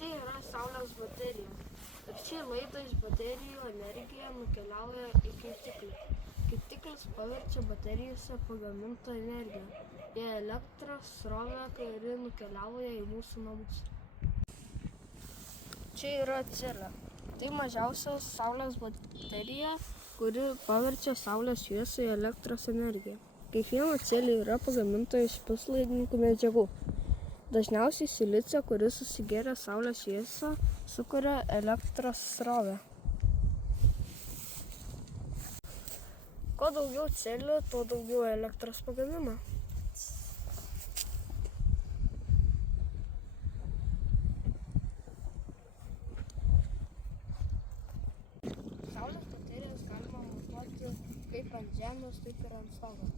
Čia yra Saulės baterija. Per šį laidą iš baterijų energija nukeliauja į kaitiklį. Kaitiklis paverčia baterijose pagamintą energiją į elektros srovę, kuri nukeliauja į mūsų namus. Čia yra celė. Tai mažiausia Saulės baterija, kuri paverčia Saulės šviesą į elektros energiją. Kiekviena celė yra pagaminta iš puslaidininkų medžiagų. Dažniausiai silicio, kuris susigėrė Saulės šviesą, sukuria elektros srovę. Kuo daugiau celių, tuo daugiau elektros pagamina. Saulės baterijas galima montuoti kaip ant žemės, taip ir ant stogo.